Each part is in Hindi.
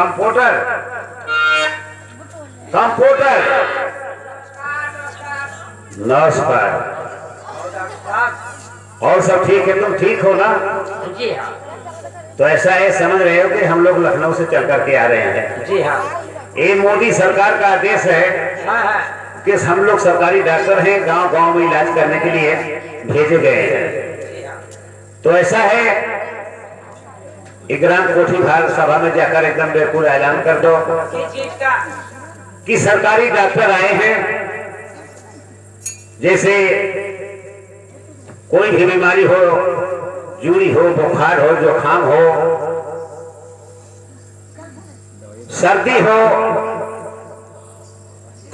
Computer computer. नमस्कार। और सब ठीक है? तुम ठीक हो ना? जी हाँ। तो ऐसा है, समझ रहे हो कि हम लोग लखनऊ से चल करके आ रहे हैं। जी हाँ। ये मोदी सरकार का आदेश है कि हम लोग सरकारी डॉक्टर हैं, गांव गांव में इलाज करने के लिए भेजे गए हैं। तो ऐसा है, ग्राम कोठी भारत सभा में जाकर एकदम बिल्कुल ऐलान कर दो कि सरकारी डॉक्टर आए हैं। जैसे कोई भी बीमारी हो, जूड़ी हो, बुखार हो, जुकाम हो, सर्दी हो,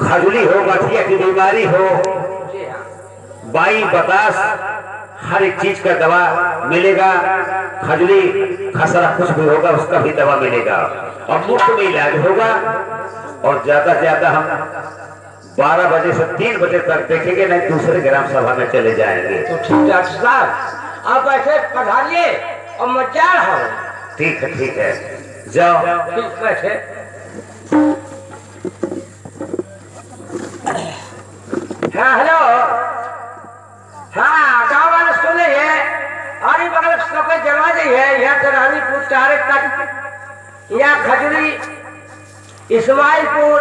खजुली हो, गठिया की बीमारी हो, बाई बतास, हर एक चीज का दवा मिलेगा। खजुली खसरा कुछ भी होगा उसका भी दवा मिलेगा और मुफ्त में इलाज होगा। और ज्यादा से ज्यादा हम 12 बजे से 3 बजे तक देखेंगे, नहीं दूसरे ग्राम सभा में चले जाएंगे। तो ठीक डॉक्टर साहब, आप ऐसे पधारिए और मैं जा रहा हूँ। ठीक है, जाओ। ठीक बैठे। हाँ हेलो। हाँ, गाँव वाले सुने हैं, आरी बगल सबको जलवा दी है। यहाँ से रानीपुर चारे तक, यहाँ खजूरी, इस्माइलपुर,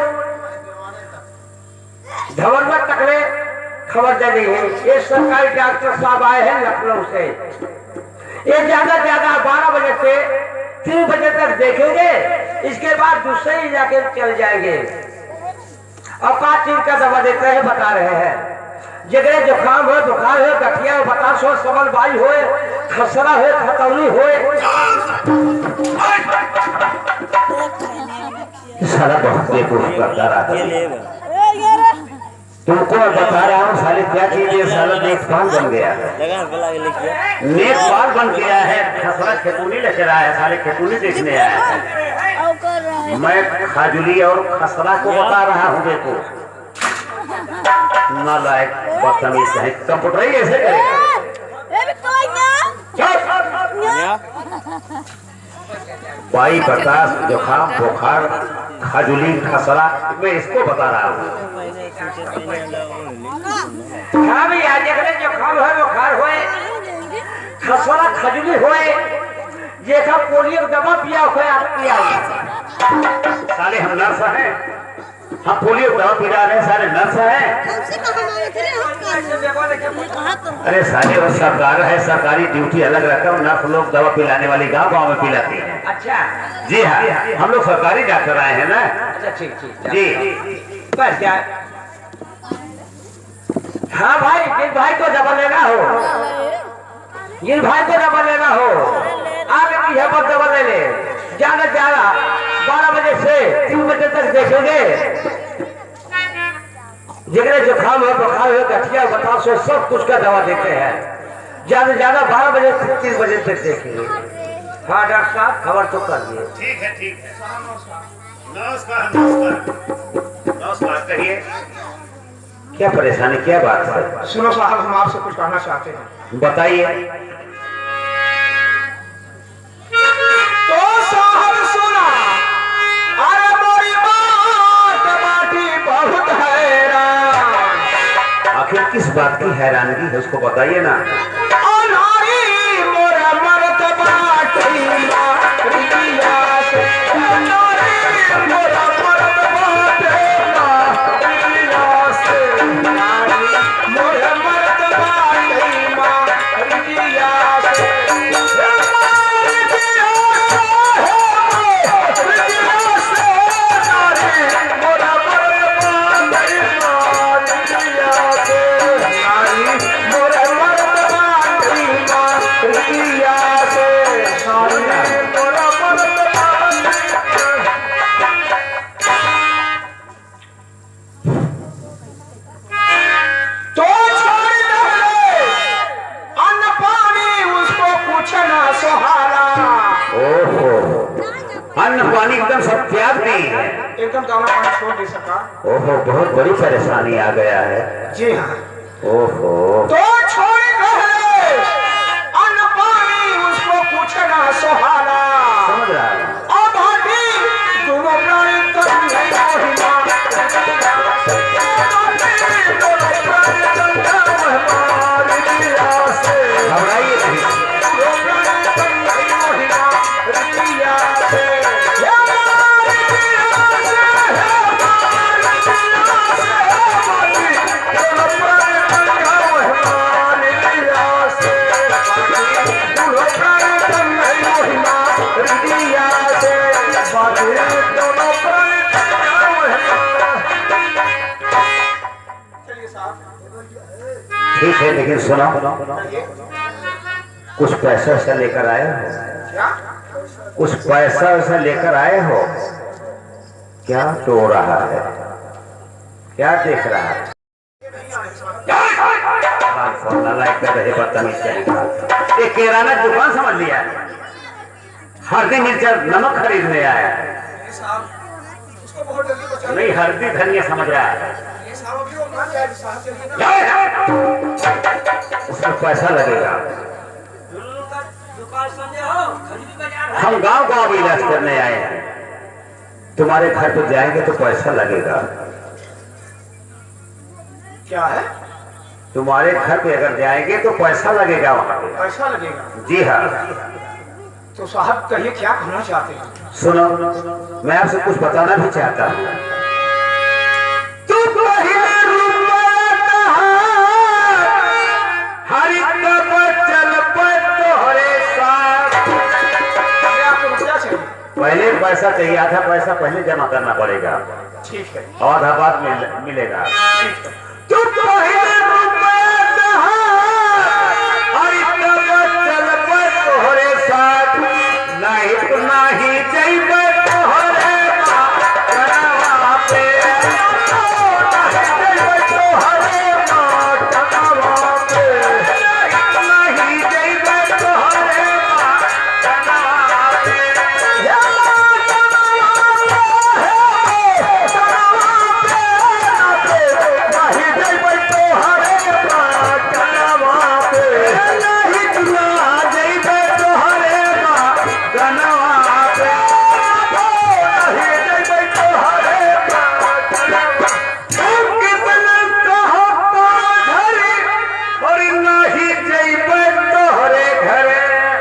धवरवा तक में खबर दे दी है। ये सरकारी डॉक्टर साहब आए हैं लखनऊ से। ये ज्यादा 12 बजे से 3 बजे तक देखेंगे, इसके बाद दूसरे इलाके चल जाएंगे। और 5 दिन का दवा देते हैं, बता रहे हैं। जगह जुकाम हो, बुखार हो, गठिया हो, बतास हो, समल बाई हो, खसरा हो, खतौनी हो। साला बहुत बेवकूफ करता रहा। तुमको बता रहा हूँ साले, क्या कीजिए, साला नेकपाल बन गया है। नेकपाल बन गया है, खसरा खेतूनी लेकर आया है, साले खेतूनी देखने आया है। मैं खजुली और खसरा को बता रहा हूँ। देखो नालायक बदतमीज है, कंप्यूटर ही ऐसे करेगा। बाई बतास, जुकाम, बुखार, खजुली, खसरा, मैं इसको बता रहा हूँ। हाँ भैया, जगह जुकाम हो, बुखार हो, खसरा, खजुली हो, जैसा पोलियो दवा पिया हो, आप पिया। साले हम नर्स हैं, हम पोलियो दवा पिला रहे हैं, सारे नर्स हैं। अरे साले वो सरकार है, सरकारी ड्यूटी अलग रखा है। नर्स लोग दवा पिलाने वाली गांव गांव में पिलाती है। अच्छा जी हाँ, हम लोग सरकारी डॉक्टर आए हैं ना। अच्छा ठीक जी बस क्या। हाँ भाई, जिन भाई को दवा लेना हो, जिन भाई को दवा लेना हो, आगे की पर दवा ले ले। ज्यादा 12 बजे से 3 बजे तक देखेंगे। जिगरे जुकाम हो, बुखार हो, गठिया, बतास हो, सब कुछ का दवा देते हैं। ज्यादा 12 बजे से 3 बजे तक देखेंगे। हाँ डॉक्टर साहब, खबर तो कर दिए। ठीक है। नमस्कार। कहिए, क्या परेशानी, क्या बात है? सुनो साहब, हम आपसे कुछ कहना चाहते हैं। बताइए। तो साहब सुना, अरे मोरी बात बाटी बहुत हैरान। आखिर किस बात की हैरानगी है, उसको बताइए ना। अनारी मोरा मरत बाटी मारिया से, अनारी मोरा मरत बाटी मारिया से, अनारी मोरा मरत बाटी मारिया से। अन्न पानी एकदम सब त्याग दी है, एकदम दाना पानी छोड़ दी सरकार। ओहो, बहुत बड़ी परेशानी आ गया है। जी हाँ। ओहो, तो छोड़ गए अन्न पानी, उसको पूछना सुहाना। समझ रहा हूँ। अब भाटी लेकिन सुनो, कुछ पैसा वैसा लेकर आए हो? क्या? कुछ पैसा वैसा लेकर आए हो? क्या तो रहा है? क्या देख रहा है? ये किराना दुकान समझ लिया है, हल्दी मिर्चा नमक खरीदने आया है। ये साहब उसको बहुत जल्दी बचा नहीं, हल्दी धनिया समझ रहा है। ये साहब अभी वो मान जाए साहब चलिए ना। उसमें पैसा लगेगा। हम गांव गांव इलाज करने आए हैं, तुम्हारे घर पे जाएंगे तो पैसा लगेगा। क्या है? तुम्हारे घर पे अगर जाएंगे तो पैसा लगेगा वहां पे। पैसा लगेगा? जी हाँ। तो साहब कहिए क्या कहना चाहते हैं? सुनो, मैं आपसे कुछ बताना भी चाहता हूँ। तू पहले रुपया कहा, हरि कब चल पर तोहरे साथ। अरे आपको रुपया चाहिए? पहले पैसा चाहिए, आधा पैसा पहले जमा करना पड़ेगा, ठीक है। आधा बाद में मिलेगा। ठीक है। तू पहले रुपया कहा, हरि कब चल पर तोहरे साथ, नहीं तो नहीं चाहिए तोहरे कनवा पे, नहीं चाहिए तोहरे कनवा पे, नहीं चाहिए तोहरे कनवा पे।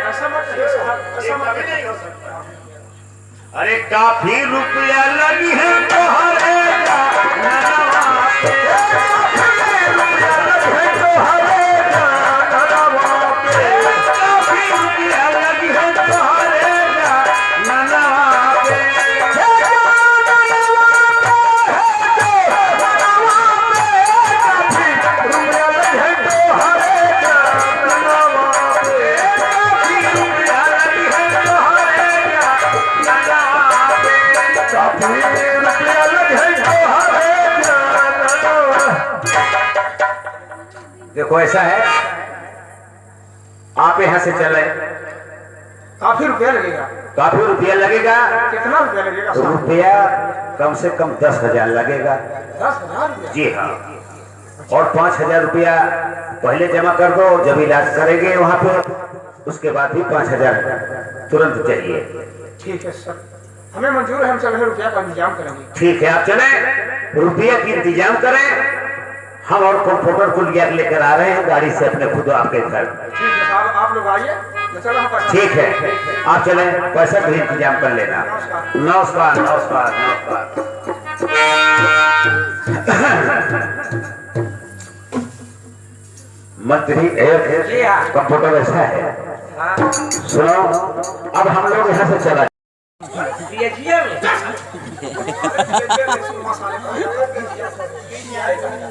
ऐसा मत कहिए साहब, ऐसा मत कहिए। अरे काफी रुपया लगी है तोहरे जानवा पे, काफी रुपया लगी है तोहरे जानवा पे, काफी रुपया लगी है तोहरे जानवा पे। देखो ऐसा है, आप यहाँ से चले, काफी रुपया लगेगा? काफी रुपया लगेगा। कितना रुपया लगेगा साहब? रुपया कम से कम 10,000 लगेगा। 10,000 रुपया? जी हाँ, और 5,000 रुपया पहले जमा कर दो, जब इलाज करेंगे वहाँ पे, उसके बाद भी 5,000 तुरंत चाहिए। ठीक है सर, हमें मंजूर है, हम सब रुपया का इंतजाम करेंगे। ठीक है, आप चले, रुपया की इंतजाम करें। हम और कंप्यूटर को लेकर आ रहे हैं गाड़ी से अपने खुद आपके घर। ठीक है साहब, आप लोग आइए, मैं चलो हम पैसा। ठीक है, आप चले, पैसा का इंतजाम कर लेना। नमस्कार नमस्कार नमस्कार। मंत्री एक कंप्यूटर ऐसा है। सुनो, अब हम लोग यहाँ से चला पिएजिया में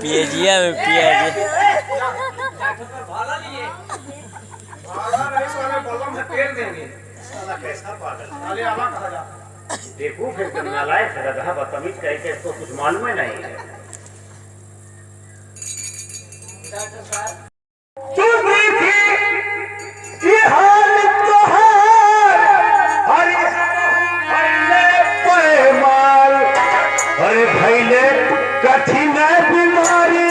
पिएजिया देखो, फिर नालायक है, बदतमीज कहीं के, इसको कुछ मालूम ही नहीं है। तू देखी ये हाल तो है, अरे पैमाल, अरे भैले कठिन बीमारी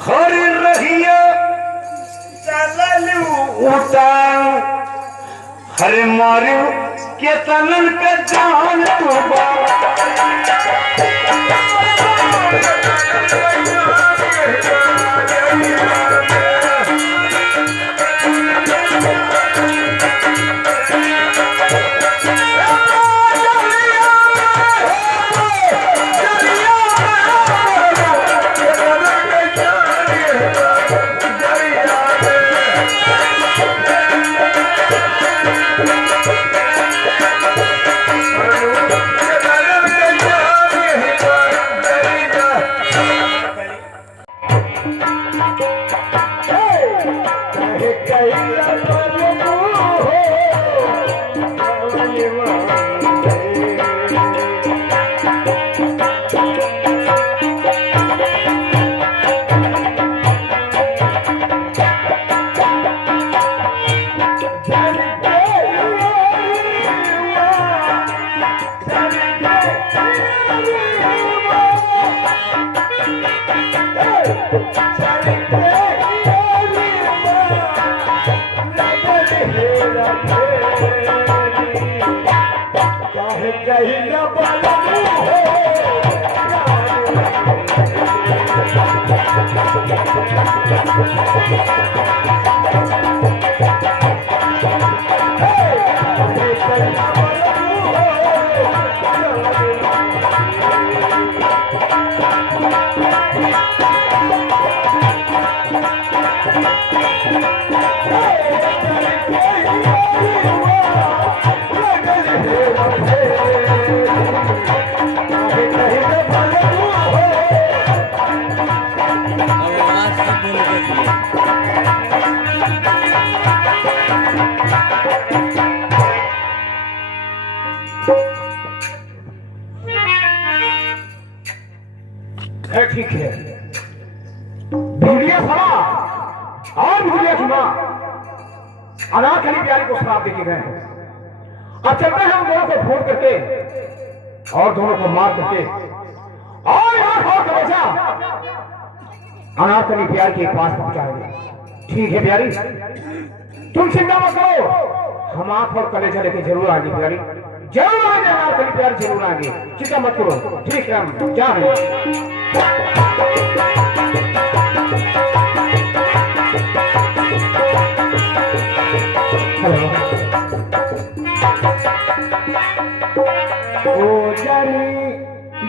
हरी रहिया हरे मारू के तनन का जान तू बा ठीक है, बिजलियां सवा और बिजलियां सुना अनारकली प्यारी को शराब देके गए हैं। अब चलते हैं हम दोनों को फोन करके और दोनों को मार करके और कलेजा अनारकली प्यार के पास पहुंचाएंगे। ठीक है प्यारी, तुम चिंता मत करो, हम आंख और कलेजा लेके जरूर आएंगे प्यारी, जरूर आएंगे अनारकली प्यार, जरूर आएंगे, चिंता मत करो। ठीक है, हम क्या है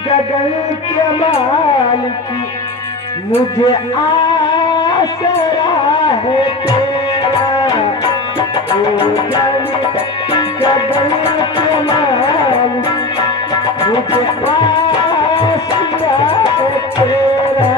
गगन के मालिक मुझे आसरा है तेरा, गगन के मालिक मुझे आसरा है तेरा,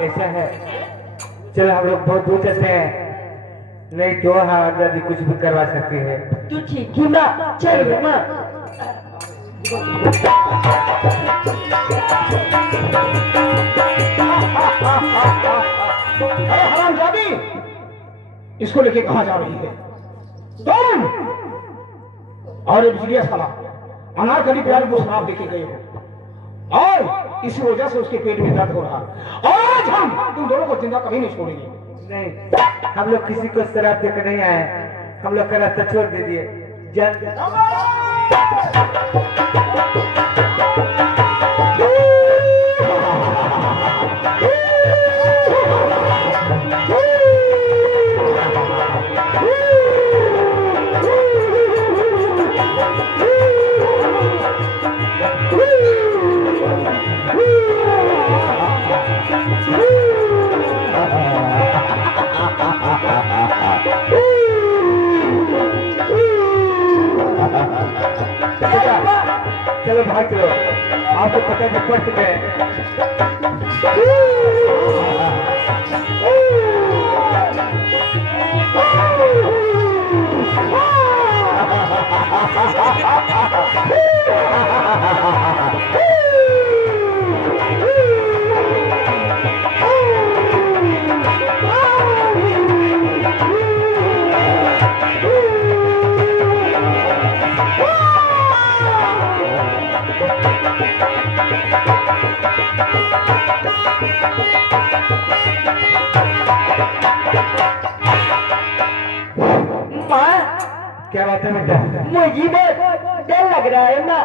ऐसा है, चलो हम लोग बहुत दूर चलते हैं, नहीं तो हाँ दादी कुछ भी करवा सकती है। तू ठीक है माँ, चल माँ। अरे हरामजादी, इसको लेके कहाँ जा रही है तुम? और ये बिजलियां साला अनारकली प्यार को शराब देके गए हो, और इसी वजह से उसके पेट में दर्द हो रहा। और आज हम तुम दोनों को जिंदा कभी नहीं छोड़ेंगे। नहीं, हम लोग किसी को शराब देकर नहीं आए, हम लोग का रास्ता छोड़ दीजिए। चलो भाग चलो, आपको पता है पड़ चुके हैं। क्या बात है बेटा? मुझे बहुत डर लग रहा है माँ।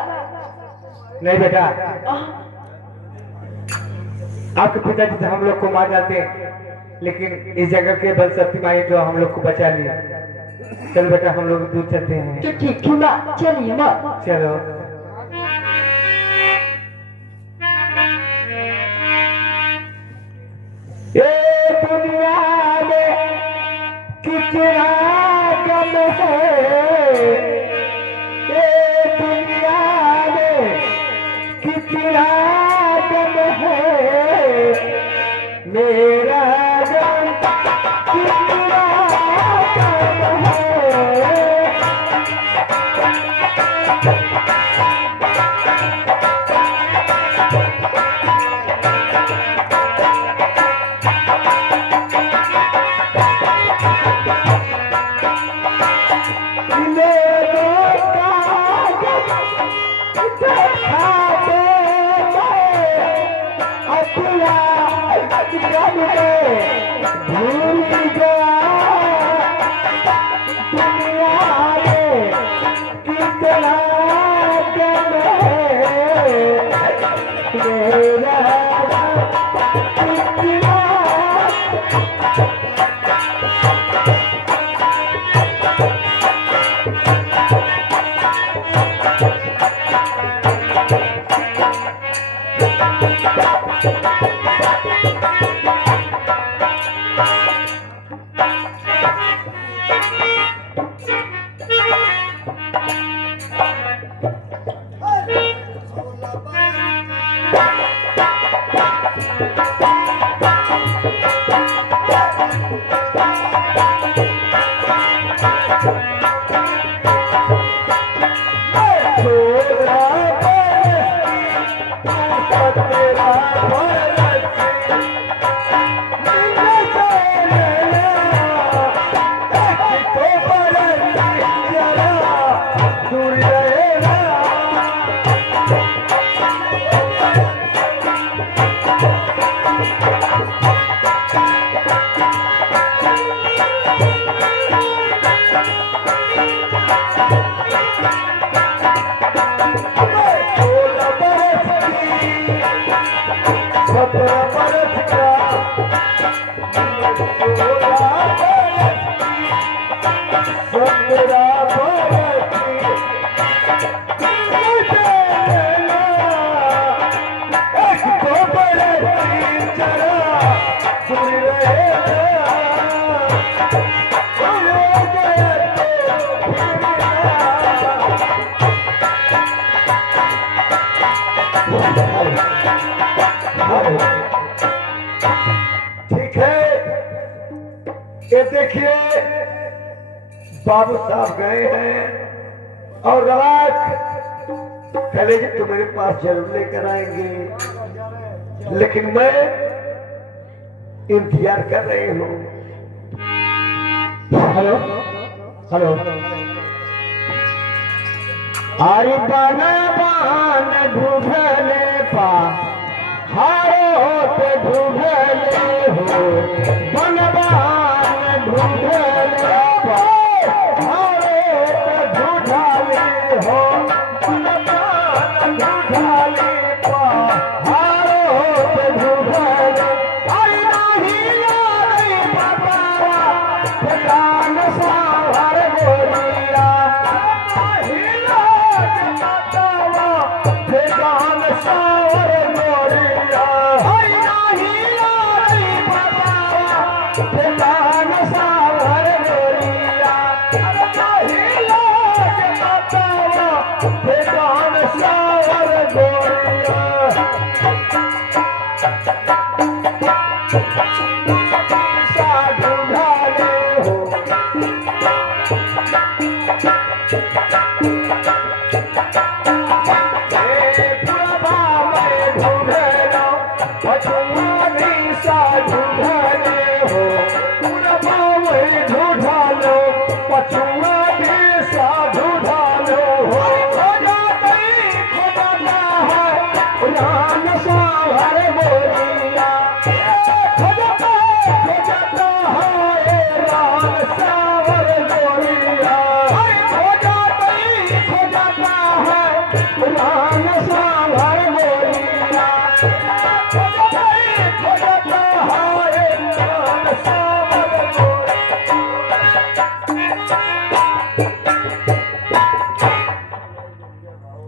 नहीं बेटा, आपके पिताजी तो हम लोग को मार जाते हैं, लेकिन इस जगह के बल शक्ति माई जो हम लोग को बचा लिया। चल बेटा, हम लोग दूर चलते हैं। तो ठीक है माँ, चलिए माँ। चलो। ये दुनिया में कितना गम है, ये दुनिया में कितना गम है, मेरा गम कितना गम है। ठीक है, ये देखिए बाबू साहब गए हैं और रात कलेजे तो मेरे पास जरूर लेकर आएंगे, लेकिन मैं इंतजार कर रही हूँ। हेलो हेलो, अरे बान ढूंढने पा हे जान सावर गोरिया साधु ढाले हो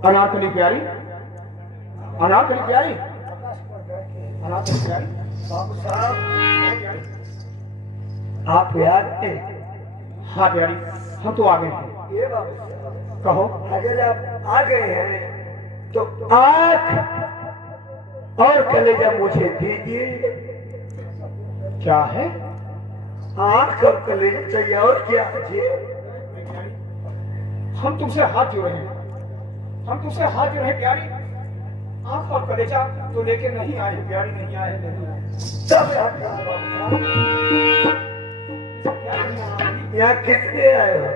अनारकली प्यारी अनारकली प्यारी अनारकली प्यारी बाबू साहब आप याद है? हाँ प्यारी हम तो आ गए हैं। ये बाबू साहब कहो अगर आप आ गए हैं तो आँख और कलेजा मुझे दीजिए। क्या है? आँख और कलेजा चाहिए और क्या चाहिए? हम तुमसे हाथ जोड़े हैं, हम तुमसे हाथ जोड़े हैं प्यारी। आँख और कलेजा तो लेके नहीं आए प्यारी, नहीं आए नहीं आए। सब यहाँ किसने आए हो?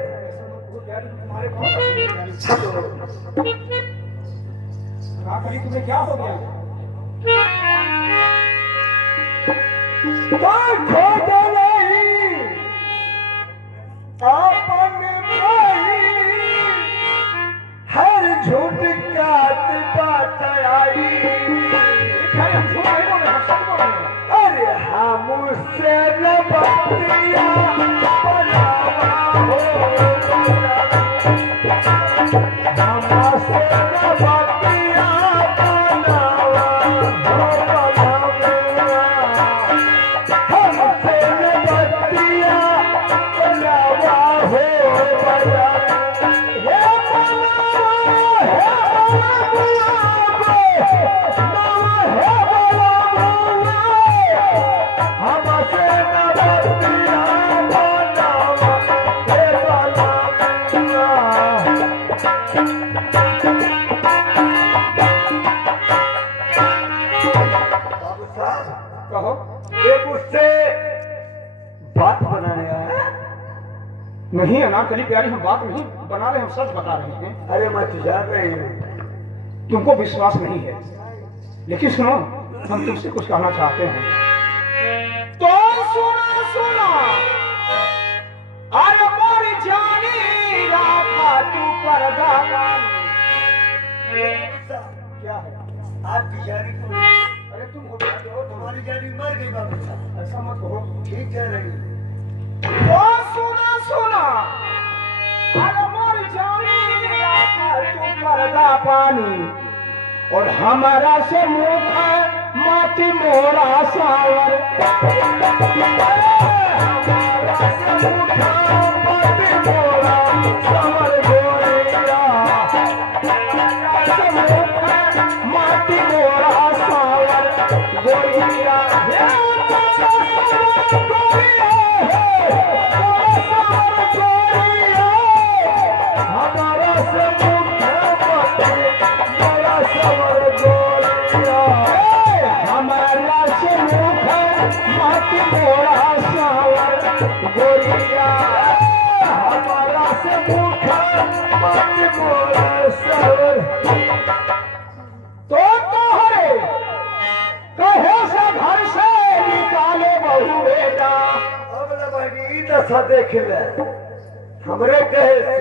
तुम्हारे तुम्हें क्या हो गया? खोजो नहीं आपन हर झूठ काट बात आई। अरे हम उससे न बतिया बनावा हो, हमसे न बतिया बनावा हो, हमसे न बतिया बनावा हो, कहो एक उससे बात बनाने आया। नहीं अनारकली प्यारी हम बात नहीं बना रहे, हम सच बता रहे हैं। अरे मैं तुझार रही हूँ, तुमको विश्वास नहीं है, लेकिन सुनो हम तुमसे कुछ कहना चाहते हैं। तो सुना सुना अरे मोरी जानी राखा तू पर्दा क्या है? आपकी जानी को अरे तुम हो गया तो तुम्हारी जानी मर गई बाबू साहब। ऐसा मत कहो, ठीक कह रही। ओ सुना सुना अरे मोरी जानी राखा तू पर्दा पानी और हमारा से मुख है माटी मोरा सावर। हमारा से मुख है माटी मोरा सावर गोरिया, से मुख है माटी मोरा सावर गोरिया। हमारा से मुख है माटी मोरा सावर गोरिया, हमारा से मुख है माटी मोरा सावर गोरिया, हमारा से मुख है माटी मोरा सावर। तो तोहरे कहे से घर से निकाले बहू बेटा। अब लगी दशा देख ले हमरे कहे से।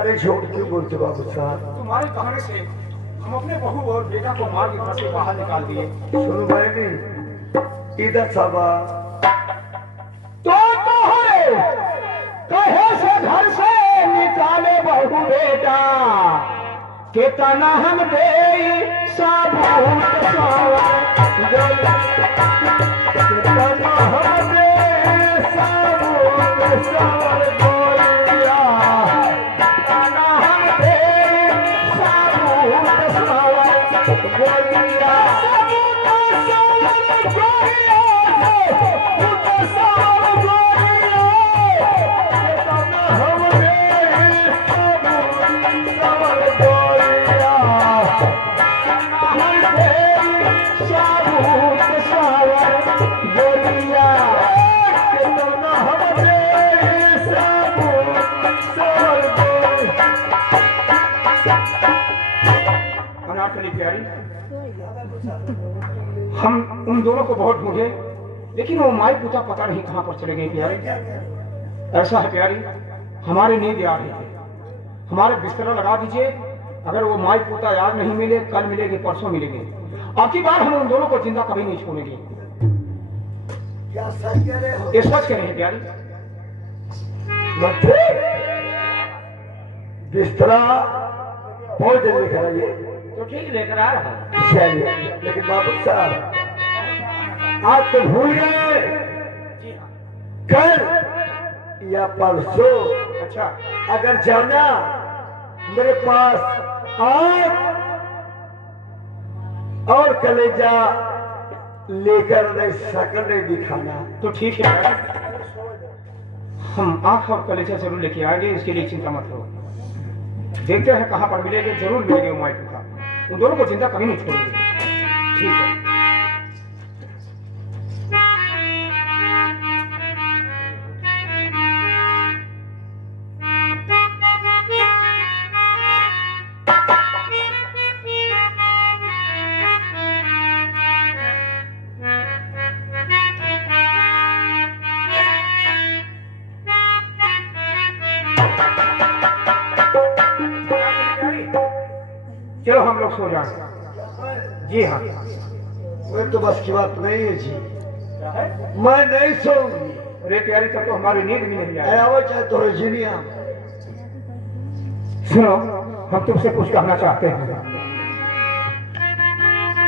अरे झूठ क्यों बोलते बाबू साहब? तुम्हारे कहने से हम अपने बहू और बेटा को मार के घर से बाहर निकाल दिए। सुनो भाई इधर सबा तो तोहरे कहे से घर से निकाले बहू बेटा, कितना हम दे साबुत सावर, कितना हम दे साबुत सावर गोरिया, कितना हम दे चली प्यारी, हम उन दोनों को बहुत ढूंढे, लेकिन वो माई पुता पता नहीं कहाँ पर चले गए प्यारी। ऐसा है प्यारी, हमारी नींद आ रही है, हमारे बिस्तरा लगा दीजिए। अगर वो माई पुता आज नहीं मिले, कल मिलेंगे, परसों मिलेंगे, अब की बार हम उन दोनों को जिंदा कभी नहीं छोड़ेंगे। क्या सच कह रहे हो? ये सच कह रहे हैं प्यारी। मंत्री, बिस्तरा बहुत जल्दी कराइए। तो ठीक लेकर आ रहा हूं। चलिए, लेकिन बाबू साहब आज तो भूल गए, कल या परसों अच्छा, अगर जाना मेरे पास आग और कलेजा लेकर नहीं, शकल नहीं दिखाना। तो ठीक है प्यारी, हम आंख और कलेजा जरूर लेके आएंगे, इसके लिए चिंता मत करो। देखते हैं कहाँ पर मिलेंगे, जरूर मिलेंगे वो माई पिता, उन दोनों को जिंदा कभी नहीं छोड़ेंगे। ठीक है। चलो हम लोग सो जाएंगे। जी हाँ। मैं तो बस की बात नहीं है जी, मैं नहीं सोऊंगी। अरे प्यारी, तब तो हमारी नींद भी नहीं आई। आवा चाहे तो जीनिया। सुनो, हम तुमसे कुछ कहना चाहते हैं।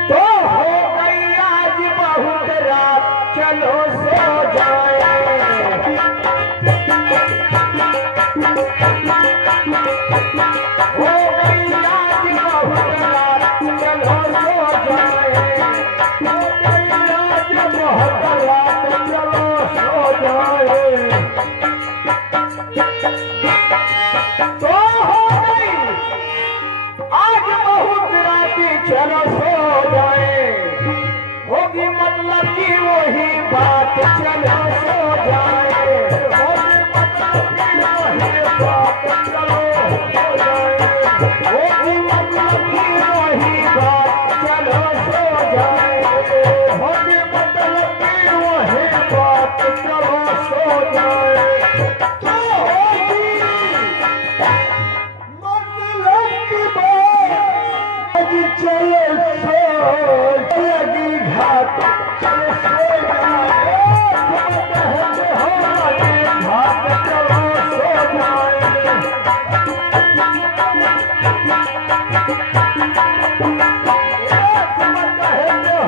तो हो गई आज बहुत रात, चलो सो जाए। हो गई आज बहुत रात, चलो सो जाए। हो गई आज बहुत रात, चलो सो जाए। तो हो गई आज बहुत राती, चलो सो जाए। होगी मतलब की वही बात, चलो सो जाए। होगी मतलब की वही बात, चलो सो जाए। होगी मतलब की वही बात, चलो सो जाए। होगी मतलब की वही बात, चलो सो जाए। तो होगी मतलब की बात, चलो सो लगी घाट, चलो सो जाए। घाट चलो सो जाए।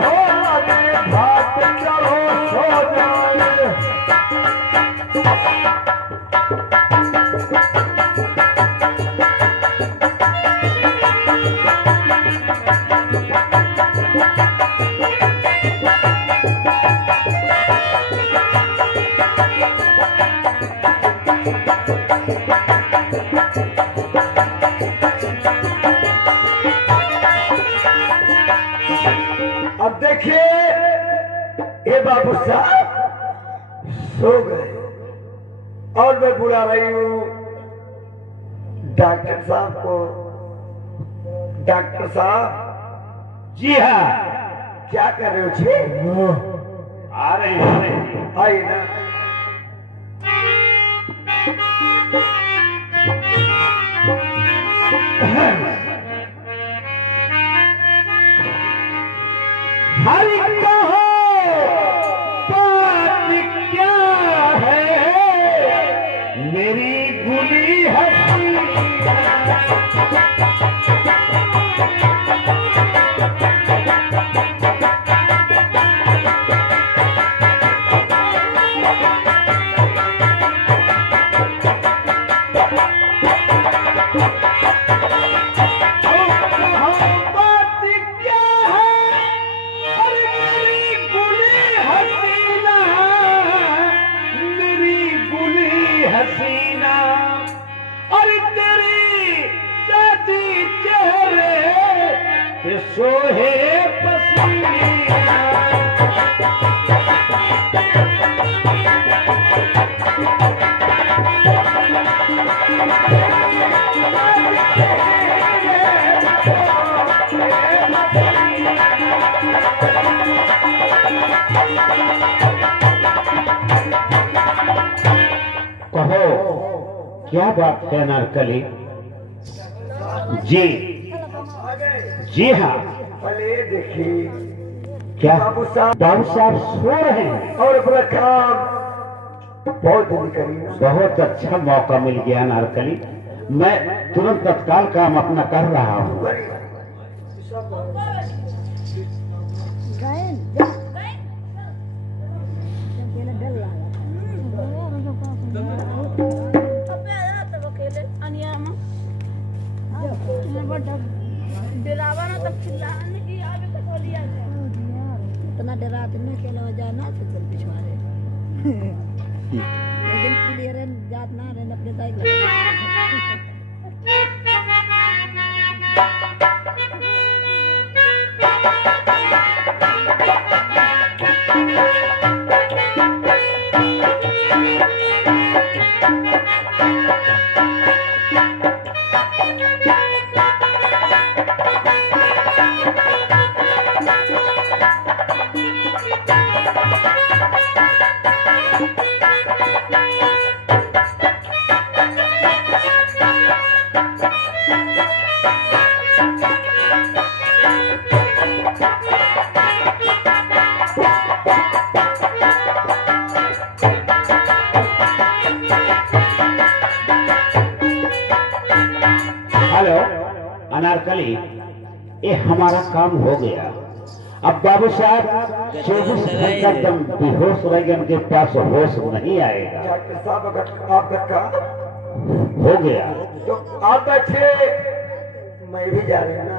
हो लगे घाट, चलो सो जाए। अब देखिए, ये बाबू साहब सो गए और मैं बुला रही हूँ डॉक्टर साहब को। डॉक्टर साहब। जी हाँ, क्या कर रहे हो जी? आ रहे हैं। आइए ना। हरि कहो बात क्या है, मेरी गुली हंसी। हसीना और तेरी जाती चेहरे पे सोहे पसीना। क्या बात है अनारकली? जी जी हाँ। भले देखिए क्या बाबू साहब सो रहे हैं? और अपना काम बहुत जल्दी करिए। बहुत अच्छा मौका मिल गया अनारकली, मैं तुरंत तत्काल काम अपना कर रहा हूँ। डरावा ना तब चिल्लाने की आगे तक लिया इतना डरा देने के लिए जाना तो चल पिछवाड़े लेकिन क्लियर जात ना रहने अपने दाई हेलो अनारकली, ये हमारा काम हो गया। अब बाबू साहब 24 घंटा तुम बेहोश रहेंगे, उनके पास होश नहीं आएगा। डॉक्टर साहब अगर आपका काम हो गया तो आप बैठे, मैं भी जा रही हूँ ना।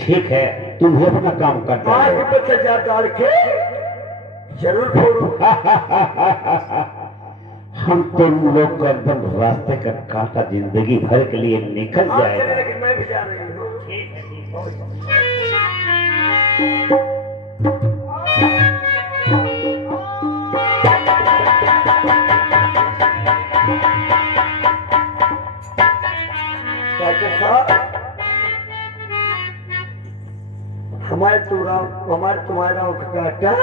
ठीक है, तुम भी अपना काम करते आगे रहो। पीछे जा डाल के जरूर फोड़ू। हम तुम लोग का एकदम रास्ते का कांटा जिंदगी भर के लिए निकल आप चले, जाएगा। लेकिन मैं भी जा रही हूँ। डॉक्टर साहब, तुम्हारा काटा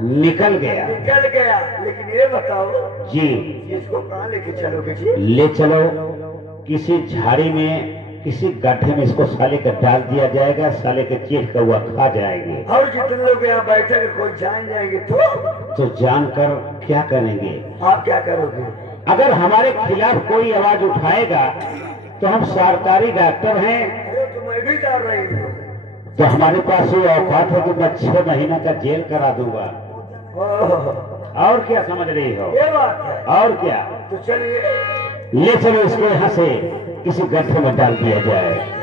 निकल गया। निकल गया, लेकिन ये बताओ जी इसको कहाँ लेके चलोगे जी? ले चलो, किसी झाड़ी में किसी गड्ढे में इसको साले का डाल दिया जाएगा, साले के चीख का हुआ खा जाएंगे। और जितने लोग यहाँ बैठे अगर कोई जान जाएंगे तो जानकर क्या करेंगे? आप क्या करोगे? अगर हमारे खिलाफ कोई आवाज उठाएगा तो हम सरकारी डॉक्टर हैं, अरे तो मैं भी जा रही हूँ। तो हमारे पास ये औकात है कि मैं 6 महीने का जेल करा दूंगा। ओह, और क्या समझ रही हो? ये बात है। और क्या? तो चलिए, ले चलो इसको यहाँ से किसी गड्ढे में डाल दिया जाए।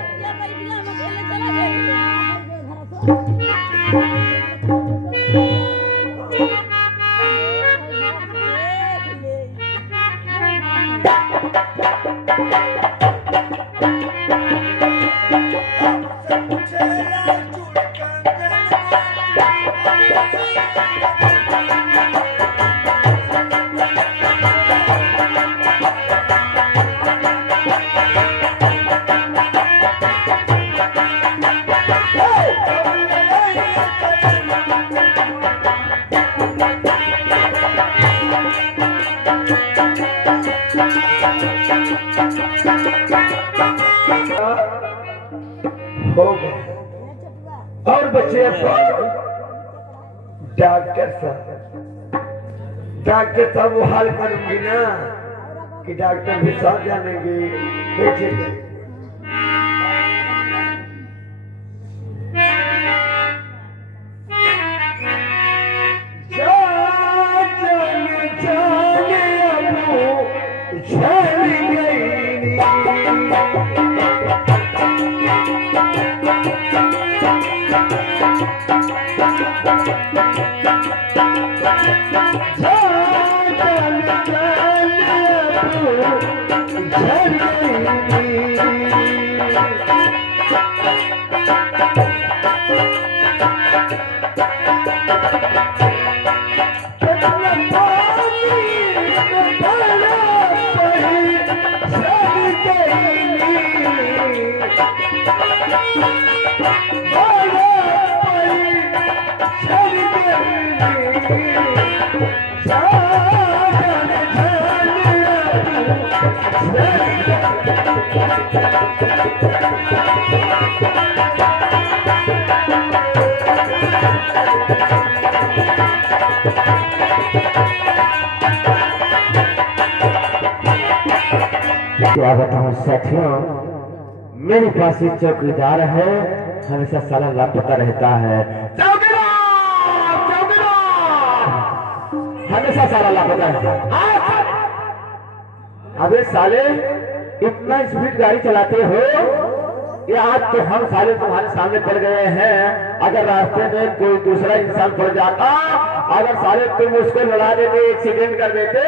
हो गए। और बच्चे डॉक्टर साहब वो हाल करूंगी ना कि डॉक्टर भी साथ जानेंगे। बैठे क्या बताऊं साथियों, मेरे पास एक चौकीदार है, हमेशा साला लापता रहता है। चौकीदार, चौकीदार, हमेशा साला लापता रहता है। अबे साले, इतना स्पीड गाड़ी चलाते हो, ये आज तो हम साले तुम्हारे सामने पड़ गए हैं। अगर रास्ते में कोई दूसरा इंसान पड़ जाता, अगर साले तुम उसको लड़ा देते, एक्सीडेंट कर देते,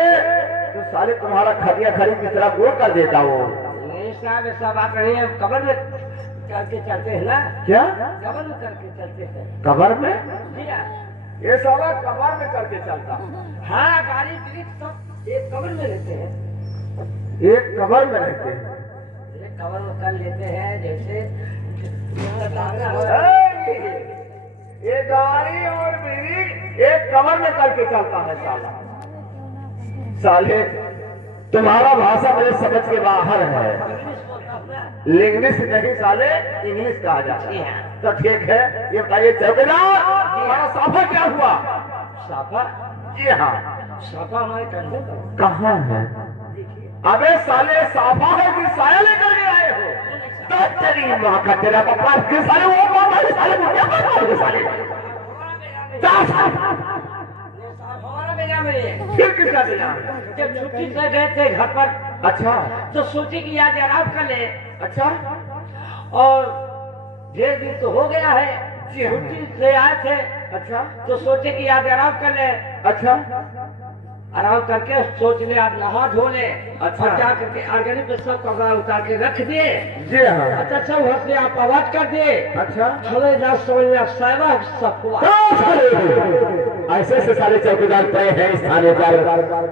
तो साले तुम्हारा खड़िया खड़ी की तरह गोल कर देता वो। नहीं साहब, ऐसा बात नहीं है। कबर में करके चलते हैं ना? क्या कबर में करके चलते हैं? कबर में? जी हाँ। ये साला कबाड़ में करके चलता, हाँ, गाड़ी वृक्ष सब एक कबर में रहते हैं। एक कबर में रहते हैं। एक कबर में कर लेते हैं, जैसे ये गाड़ी और बीवी एक कबर में करके चलता है साला। साले तुम्हारा भाषा मेरे समझ के बाहर है। इंग्लिश नहीं साले, इंग्लिश कहा जाता है। तो ठीक है, ये बताइए चौकीदार, हमारा साफा क्या हुआ? साफा? जी हाँ। साफा हमारे कंधे पर। कहाँ है? अबे साले, साफा है कि साया लेकर के आए हो? तो तेरी माँ का तेरा पापा के साले, वो पापा के साले, मुझे पापा के साले। हमारा बेटा में फिर किसका बिना? जब छुट्टी से गए थे घर पर, अच्छा तो सोची कि आज आराम कर ले। अच्छा। और 1.5 दिन तो हो गया है, जी हाँ। छुट्टी से आए थे, अच्छा तो सोचे कि आज आराम कर ले। अच्छा। आराम करके सोच ले आज नहा धो ले। अच्छा। और जा करके आर्गनी पे सब कपड़ा उतार के रख दे। जी हाँ। अच्छा सब हंस ले, आप आवाज कर दे। अच्छा। हमें ना समझ में साइबा सबको ऐसे से सारे चौकीदार तय है इस थाने पर,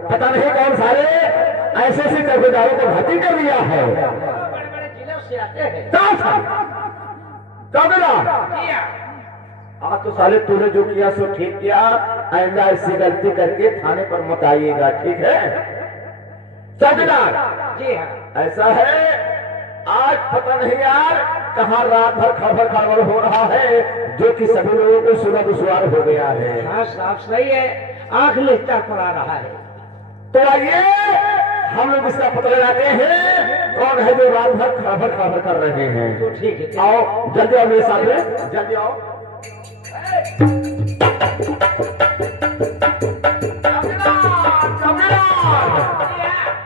पता नहीं कौन सारे ऐसे से चौकीदारों को भर्ती कर दिया है। बड़े बड़े जिलों से आते हैं। चौकीदार, आज तो साले तूने जो किया सो ठीक किया, आइंदा ऐसी गलती करके थाने पर मत आइएगा, ठीक है? चौकीदार जी हाँ। ऐसा है, आज पता नहीं यार कहाँ रात भर खबर खबर हो रहा है, जो कि सभी लोगों को सुना दुश्वार हो गया है। हाँ साफ सही है, आंख लिखता पड़ा रहा है। तो आइए हम लोग इसका पता लगाते हैं, कौन है जो रात भर खबर खबर कर रहे हैं। ठीक है। आओ जल्दी आओ मेरे साथ में, जल्दी आओ।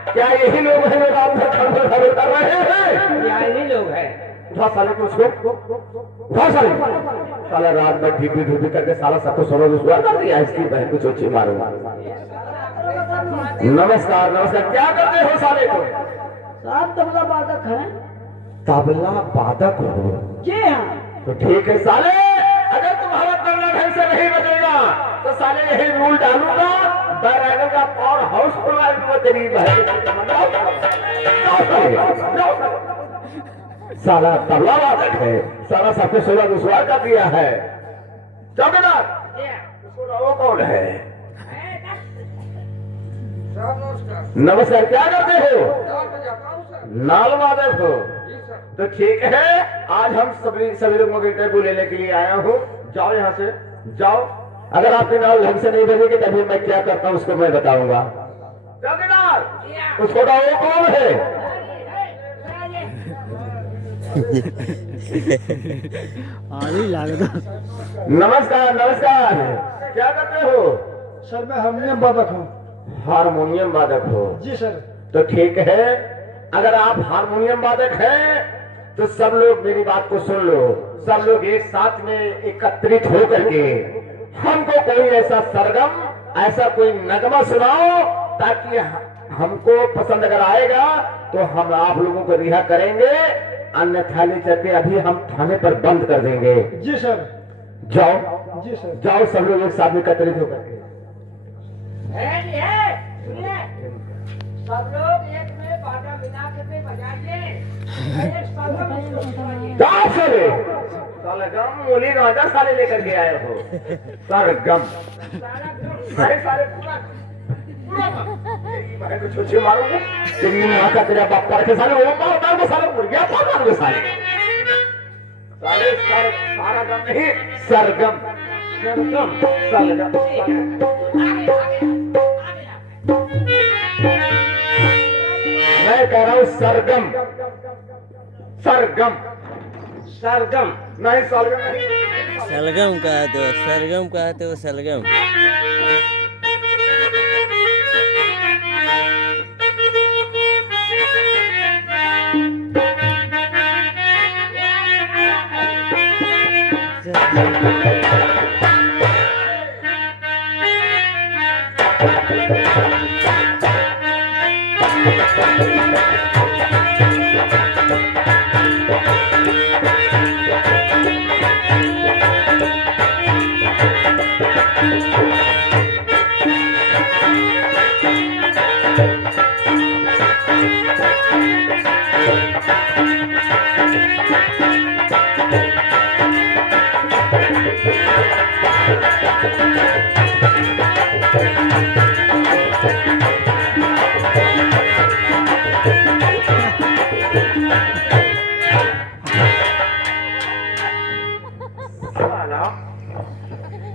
क्या यही लोग हैं जो रात भर खबर खबर कर रहे हैं? यही लोग हैं। उठा साले को, उसको उठा साले। साला रात भर ढीपी ढूपी करके साला सबको सोना दुश्वार कर दिया, इसकी बहन को चोची मारूंगा। नमस्कार नमस्कार, क्या करते हो साले को? साहब तबला वादक है। तबला वादक हो? जी हाँ। तो ठीक है साले, अगर तुम्हारा तबला ढंग से नहीं बजेगा तो साले यही रूल डालूंगा, बैरागल का पावर हाउस खुलवा दूंगा तेरी बहन। साला तबला वादक है, साला सबको सोलह दुश्वार कर दिया है। चौकीदार, वो कौन है? नमस्कार, क्या करते हो? नाल वादक हो? तो ठीक है, आज हम सभी लोगों के इंटरव्यू लेने के लिए आया हूँ। जाओ यहाँ से, जाओ। अगर आपके नाल ढंग से नहीं बजेगी तभी मैं क्या करता हूँ उसको मैं बताऊंगा। चौकीदार, उसको वो कौन है? नमस्कार नमस्कार, क्या करते हो? सर मैं हारमोनियम वादक हूँ। हारमोनियम वादक हो? जी सर। तो ठीक है, अगर आप हारमोनियम वादक हैं तो सब लोग मेरी बात को सुन लो। सब लोग एक साथ में एकत्रित होकर के हमको कोई ऐसा सरगम, ऐसा कोई नगमा सुनाओ ताकि हमको पसंद अगर आएगा तो हम आप लोगों को रिहा करेंगे, अन्यथा ले चलके अभी हम थाने पर बंद कर देंगे। जी सर। जाओ जी सर। जाओ, सब लोग एक साथ में एकत्रित होकर के। सब लोग एक में बाजा मिला के बजाइए। सरगम मूली गांजा साले लेकर के आए हो? सरगम सारे पूरा मैं कुछ सोचे मारो तेरी माँ का तेरा बाप पर के साले वो मार डाल के साले मुर्गिया पाल डाल के साले साले सारा गम नहीं सरगम मैं कह रहा हूँ सरगम सरगम सरगम नहीं सरगम नहीं सलगम कहा तो सरगम कहा तो सलगम।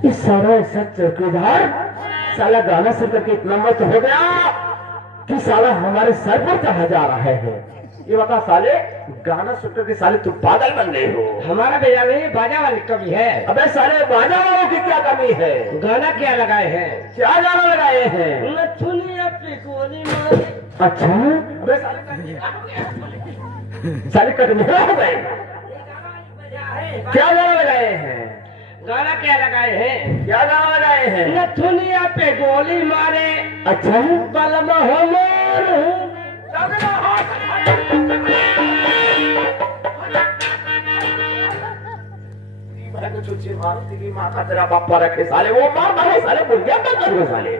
इस सारा ऐसा चौकीदार साला गाना सुन करके इतना मत हो गया कि साला हमारे सर पर चढ़ा जा रहा है। ये बता साले गाना सुन करके साले तुम पागल बन गए हो। हमारा बेजा में बाजा वाली कमी है। अबे साले बाजा वालों की क्या कमी है? गाना क्या लगाए हैं? क्या गाना लगाए हैं? नथुनिया पे गोली मारी। अच्छा अबे साले कटने हो गए। क्या गाना लगाए हैं? गाना क्या लगाए हैं? क्या गाना लगाए हैं? नथुनिया पे गोली मारे। अच्छा बलम हो मोर। माँ का तेरा बापा रखे साले वो मार मारे साले मुर्गिया बंद करो साले।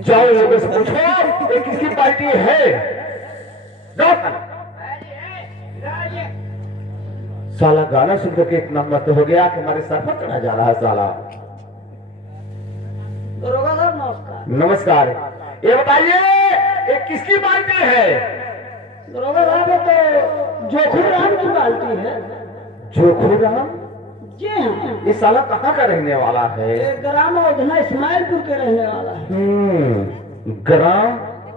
जाओ लोगों से पूछो ये किसकी पार्टी है? साला गाना सुन करके इतना मत हो गया कि हमारे सर पर चढ़ा जा रहा है साला। दरोगा साहब नमस्कार। नमस्कार। ये बताइए ये किसकी पार्टी है? दरोगा साहब तो जोखू राम की बाल्टी है। जोखू राम? जी हाँ। ये साला कहाँ का रहने वाला है? ग्राम औधना इस्माइलपुर के रहने वाला है। ग्राम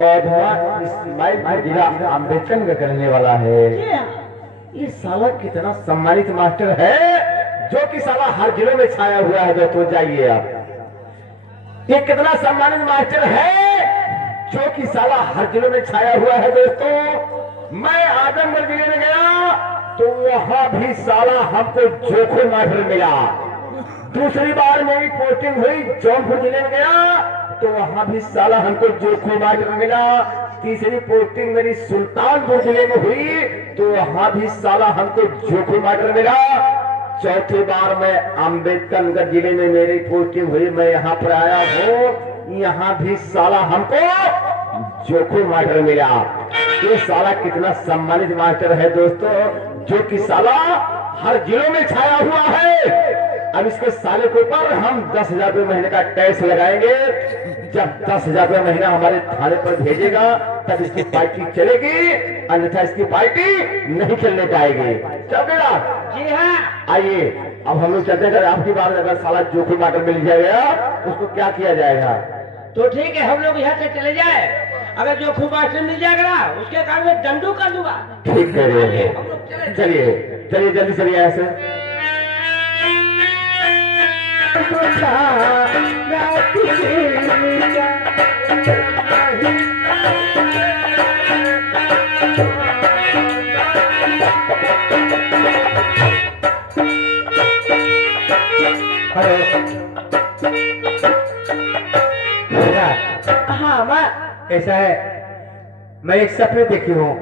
औधना इस्माइलपुर जिला अम्बेडकर का रहने वाला है। जी हाँ। ये साला कितना सम्मानित मास्टर है जो कि साला हर जिलों में छाया हुआ है। दोस्तों जाइए आप ये कितना सम्मानित मास्टर है जो कि साला हर जिलों में छाया हुआ है। दोस्तों मैं आजमगढ़ जिले में गया तो वहां भी साला हमको जोखू मास्टर मिला। दूसरी बार मेरी पोस्टिंग हुई जौनपुर जिले में गया तो वहां भी साला हमको जोखू मास्टर मिला। तीसरी पोस्टिंग मेरी सुल्तानपुर जिले में हुई तो वहां भी साला हमको जोखू मास्टर मिला। चौथी बार मैं अम्बेडकर जिले में मेरी पोस्टिंग हुई, मैं यहाँ पर आया हूँ, यहाँ भी साला हमको जोखू मास्टर मिला। ये साला कितना सम्मानित मास्टर है दोस्तों जो कि साला हर जिलों में छाया हुआ है। अब इसके साले के ऊपर हम 10,000 रुपये महीने का टैक्स लगाएंगे। जब 10,000 रुपये महीना हमारे थाने पर भेजेगा तब इसकी पार्टी चलेगी, अन्यथा इसकी पार्टी नहीं चलने पाएगी। चलेगा? जी हाँ। आइए अब हम लोग चलते हैं। आपकी बात अगर साला जोखू मास्टर मिल जाएगा उसको क्या किया जाएगा? तो ठीक है हम लोग यहाँ से चले जाए। अगर जो खूब मास्टर मिल जाएगा ना उसके कारण में दंडू कर दूंगा। ठीक करिए। चलिए चलिए जल्दी चलिए ऐसे। हाँ माँ ऐसा है मैं एक सपने देखी हूँ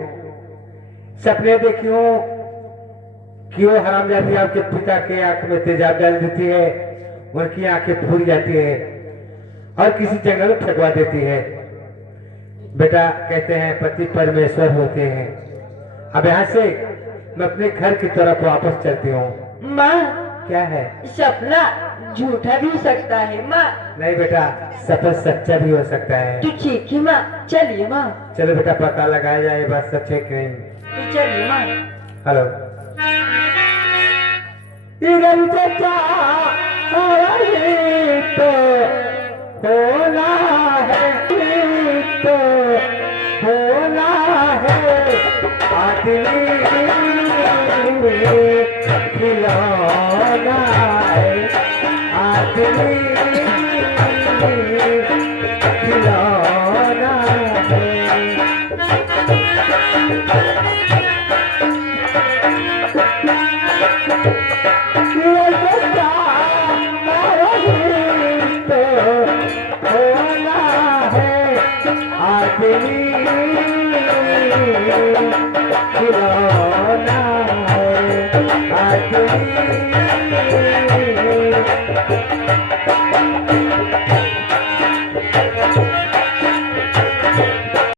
कि वो हरामजादी आपके पिता के आंख में तेजाब डाल देती है, उनकी आंखें फूल जाती है और किसी जंगल में फेंकवा देती है। बेटा कहते हैं पति परमेश्वर होते हैं। अब यहाँ से मैं अपने घर की तरफ वापस चलती हूँ। माँ क्या है? सपना झूठा भी हो सकता है माँ। नहीं बेटा, सफल सच्चा भी हो सकता है। तू ठीक है माँ, चलिए माँ। चलो बेटा, पता लगाया जाए बात सच है कि नहीं। तू चलिए माँ। हेलो, तो होना है, तो होना है आदमी खिलौना है, आदमी खिलौना है। आदमी